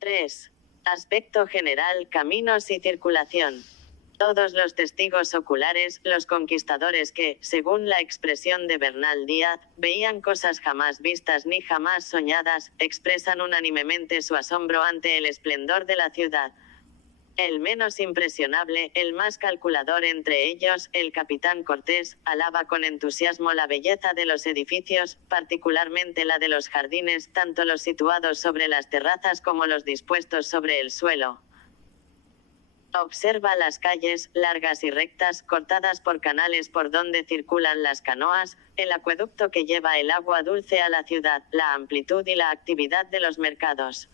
3. Aspecto general, caminos y circulación. Todos los testigos oculares, los conquistadores que, según la expresión de Bernal Díaz, veían cosas jamás vistas ni jamás soñadas, expresan unánimemente su asombro ante el esplendor de la ciudad. El menos impresionable, el más calculador entre ellos, el capitán Cortés, alaba con entusiasmo la belleza de los edificios, particularmente la de los jardines, tanto los situados sobre las terrazas como los dispuestos sobre el suelo. Observa las calles, largas y rectas, cortadas por canales por donde circulan las canoas, el acueducto que lleva el agua dulce a la ciudad, la amplitud y la actividad de los mercados.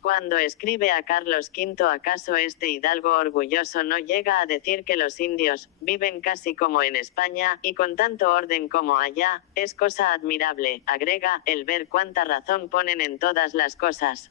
Cuando escribe a Carlos V, ¿acaso este hidalgo orgulloso no llega a decir que los indios viven casi como en España, y con tanto orden como allá? Es cosa admirable, agrega, el ver cuánta razón ponen en todas las cosas.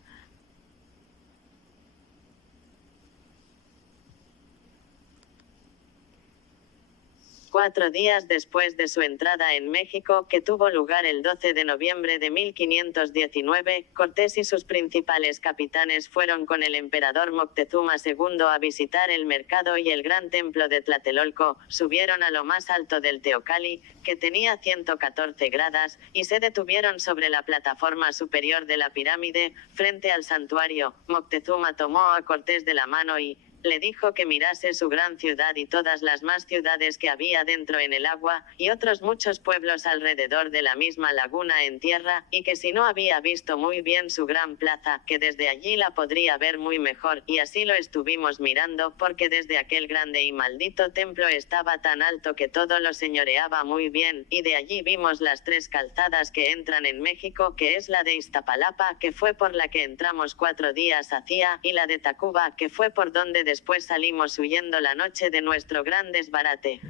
Cuatro días después de su entrada en México, que tuvo lugar el 12 de noviembre de 1519, Cortés y sus principales capitanes fueron con el emperador Moctezuma II a visitar el mercado y el gran templo de Tlatelolco, subieron a lo más alto del Teocalli, que tenía 114 gradas, y se detuvieron sobre la plataforma superior de la pirámide, frente al santuario. Moctezuma tomó a Cortés de la mano y le dijo que mirase su gran ciudad y todas las más ciudades que había dentro en el agua, y otros muchos pueblos alrededor de la misma laguna en tierra, y que si no había visto muy bien su gran plaza, que desde allí la podría ver muy mejor, y así lo estuvimos mirando, porque desde aquel grande y maldito templo estaba tan alto que todo lo señoreaba muy bien, y de allí vimos las tres calzadas que entran en México, que es la de Iztapalapa, que fue por la que entramos 4 días hacía, y la de Tacuba, que fue por donde después salimos huyendo la noche de nuestro gran desbarate.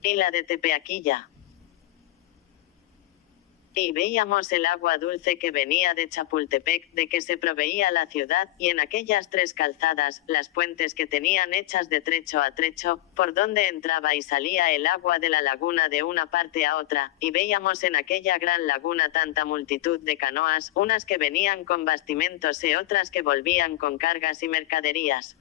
Y la de Tepeaquilla. Y veíamos el agua dulce que venía de Chapultepec, de que se proveía la ciudad, y en aquellas tres calzadas, las puentes que tenían hechas de trecho a trecho, por donde entraba y salía el agua de la laguna de una parte a otra, y veíamos en aquella gran laguna tanta multitud de canoas, unas que venían con bastimentos y otras que volvían con cargas y mercaderías.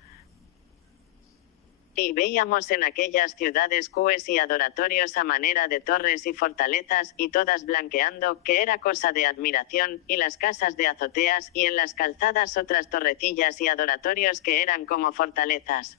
Y veíamos en aquellas ciudades cues y adoratorios a manera de torres y fortalezas, y todas blanqueando, que era cosa de admiración, y las casas de azoteas, y en las calzadas otras torrecillas y adoratorios que eran como fortalezas.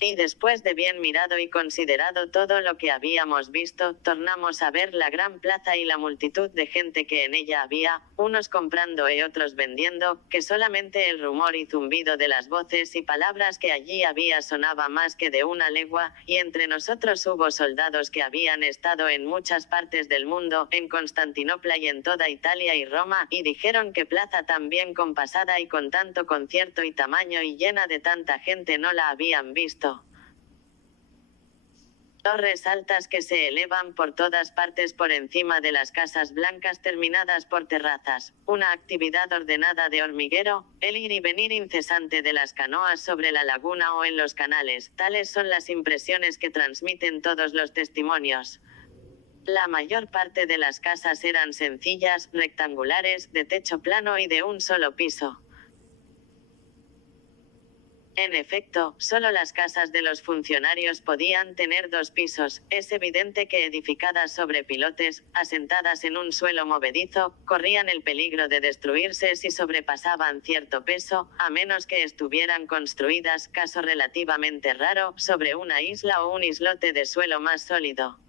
Y después de bien mirado y considerado todo lo que habíamos visto, tornamos a ver la gran plaza y la multitud de gente que en ella había, unos comprando y otros vendiendo, que solamente el rumor y zumbido de las voces y palabras que allí había sonaba más que de una legua, y entre nosotros hubo soldados que habían estado en muchas partes del mundo, en Constantinopla y en toda Italia y Roma, y dijeron que plaza tan bien compasada y con tanto concierto y tamaño y llena de tanta gente no la habían visto. Torres altas que se elevan por todas partes por encima de las casas blancas terminadas por terrazas, una actividad ordenada de hormiguero, el ir y venir incesante de las canoas sobre la laguna o en los canales, tales son las impresiones que transmiten todos los testimonios. La mayor parte de las casas eran sencillas, rectangulares, de techo plano y de un solo piso. En efecto, solo las casas de los funcionarios podían tener 2 pisos. Es evidente que edificadas sobre pilotes, asentadas en un suelo movedizo, corrían el peligro de destruirse si sobrepasaban cierto peso, a menos que estuvieran construidas, caso relativamente raro, sobre una isla o un islote de suelo más sólido.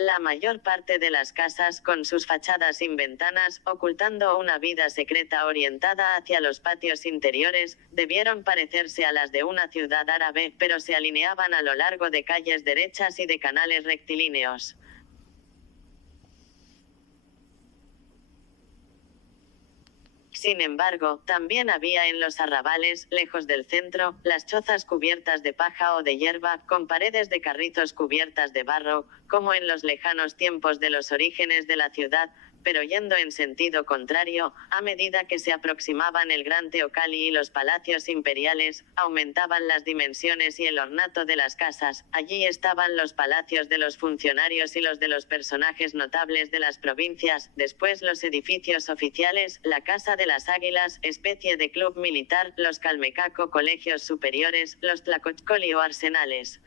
La mayor parte de las casas, con sus fachadas sin ventanas, ocultando una vida secreta orientada hacia los patios interiores, debieron parecerse a las de una ciudad árabe, pero se alineaban a lo largo de calles derechas y de canales rectilíneos. Sin embargo, también había en los arrabales, lejos del centro, las chozas cubiertas de paja o de hierba, con paredes de carrizos cubiertas de barro, como en los lejanos tiempos de los orígenes de la ciudad, pero yendo en sentido contrario, a medida que se aproximaban el Gran Teocalli y los palacios imperiales, aumentaban las dimensiones y el ornato de las casas. Allí estaban los palacios de los funcionarios y los de los personajes notables de las provincias, después los edificios oficiales, la Casa de las Águilas, especie de club militar, los Calmecaco colegios superiores, los Tlacochcoli o arsenales.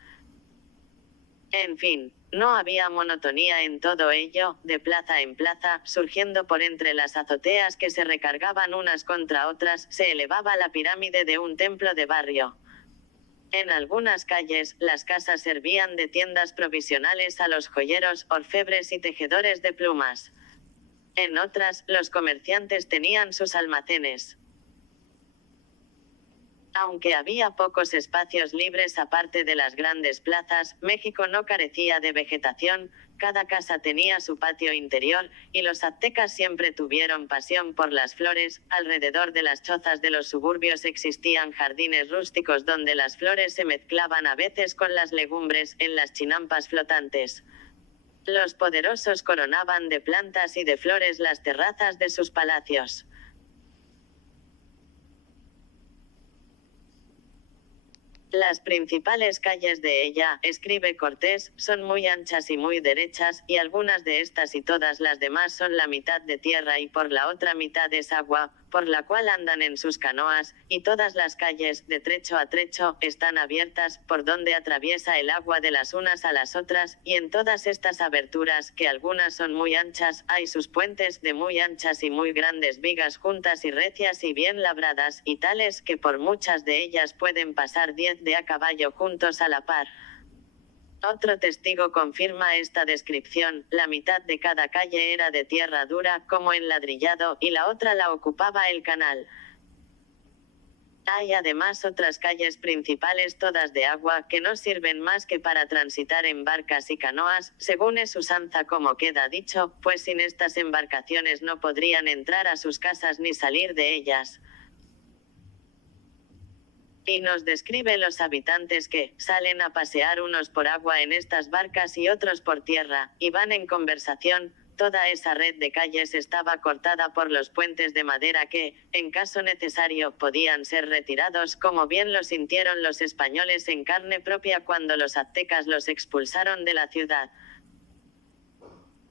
En fin, no había monotonía en todo ello, de plaza en plaza, surgiendo por entre las azoteas que se recargaban unas contra otras, se elevaba la pirámide de un templo de barrio. En algunas calles, las casas servían de tiendas provisionales a los joyeros, orfebres y tejedores de plumas. En otras, los comerciantes tenían sus almacenes. Aunque había pocos espacios libres aparte de las grandes plazas, México no carecía de vegetación, cada casa tenía su patio interior, y los aztecas siempre tuvieron pasión por las flores. Alrededor de las chozas de los suburbios existían jardines rústicos donde las flores se mezclaban a veces con las legumbres, en las chinampas flotantes. Los poderosos coronaban de plantas y de flores las terrazas de sus palacios. Las principales calles de ella, escribe Cortés, son muy anchas y muy derechas, y algunas de estas y todas las demás son la mitad de tierra y por la otra mitad es agua, por la cual andan en sus canoas, y todas las calles, de trecho a trecho, están abiertas, por donde atraviesa el agua de las unas a las otras, y en todas estas aberturas, que algunas son muy anchas, hay sus puentes de muy anchas y muy grandes vigas juntas y recias y bien labradas, y tales que por muchas de ellas pueden pasar 10 de a caballo juntos a la par. Otro testigo confirma esta descripción: la mitad de cada calle era de tierra dura, como enladrillado, y la otra la ocupaba el canal. Hay además otras calles principales todas de agua, que no sirven más que para transitar en barcas y canoas, según es usanza como queda dicho, pues sin estas embarcaciones no podrían entrar a sus casas ni salir de ellas. Y nos describe los habitantes que salen a pasear unos por agua en estas barcas y otros por tierra, y van en conversación. Toda esa red de calles estaba cortada por los puentes de madera que, en caso necesario, podían ser retirados, como bien lo sintieron los españoles en carne propia cuando los aztecas los expulsaron de la ciudad.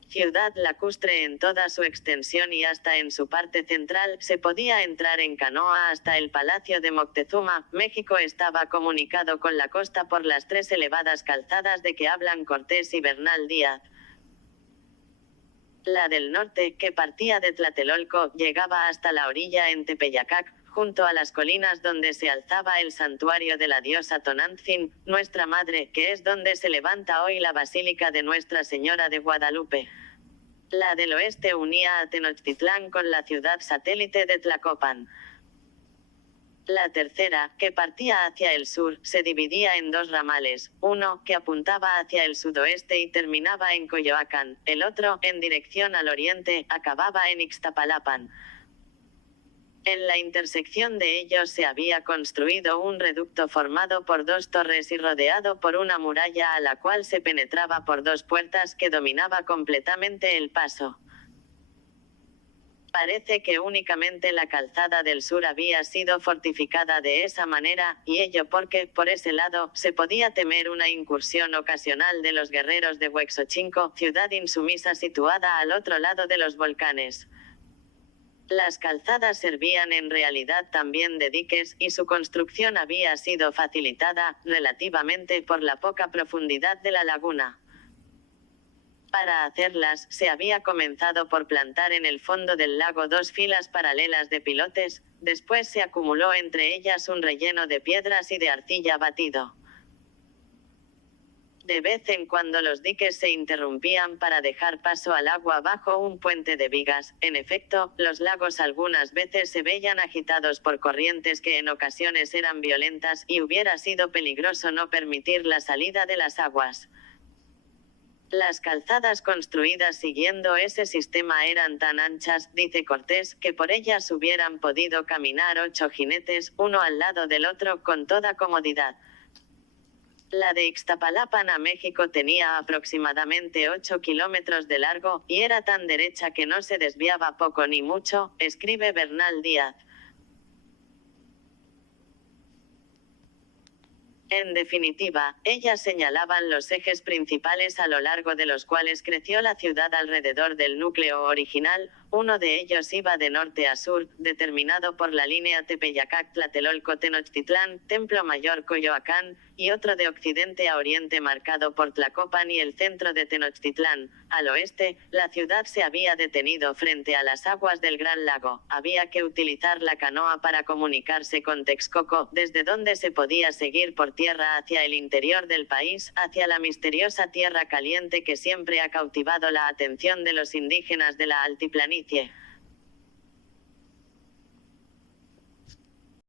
Ciudad lacustre en toda su extensión y hasta en su parte central, se podía entrar en canoa hasta el Palacio de Moctezuma. México estaba comunicado con la costa por las 3 elevadas calzadas de que hablan Cortés y Bernal Díaz. La del norte, que partía de Tlatelolco, llegaba hasta la orilla en Tepeyacac, junto a las colinas donde se alzaba el santuario de la diosa Tonantzin, Nuestra Madre, que es donde se levanta hoy la Basílica de Nuestra Señora de Guadalupe. La del oeste unía a Tenochtitlán con la ciudad satélite de Tlacopan. La tercera, que partía hacia el sur, se dividía en 2 ramales, uno, que apuntaba hacia el sudoeste y terminaba en Coyoacán, el otro, en dirección al oriente, acababa en Ixtapalapan. En la intersección de ellos se había construido un reducto formado por 2 torres y rodeado por una muralla a la cual se penetraba por 2 puertas que dominaba completamente el paso. Parece que únicamente la calzada del sur había sido fortificada de esa manera, y ello porque, por ese lado, se podía temer una incursión ocasional de los guerreros de Huexochinco, ciudad insumisa situada al otro lado de los volcanes. Las calzadas servían en realidad también de diques, y su construcción había sido facilitada, relativamente, por la poca profundidad de la laguna. Para hacerlas, se había comenzado por plantar en el fondo del lago 2 filas paralelas de pilotes, después se acumuló entre ellas un relleno de piedras y de arcilla batido. De vez en cuando los diques se interrumpían para dejar paso al agua bajo un puente de vigas. En efecto, los lagos algunas veces se veían agitados por corrientes que en ocasiones eran violentas, y hubiera sido peligroso no permitir la salida de las aguas. Las calzadas construidas siguiendo ese sistema eran tan anchas, dice Cortés, que por ellas hubieran podido caminar 8 jinetes, uno al lado del otro, con toda comodidad. La de Ixtapalapan a México tenía aproximadamente 8 kilómetros de largo, y era tan derecha que no se desviaba poco ni mucho, escribe Bernal Díaz. En definitiva, ellas señalaban los ejes principales a lo largo de los cuales creció la ciudad alrededor del núcleo original. Uno de ellos iba de norte a sur, determinado por la línea Tepeyacac-Tlatelolco-Tenochtitlán, Templo Mayor Coyoacán, y otro de occidente a oriente marcado por Tlacopan y el centro de Tenochtitlán. Al oeste, la ciudad se había detenido frente a las aguas del Gran Lago. Había que utilizar la canoa para comunicarse con Texcoco, desde donde se podía seguir por tierra hacia el interior del país, hacia la misteriosa Tierra Caliente que siempre ha cautivado la atención de los indígenas de la altiplanicie.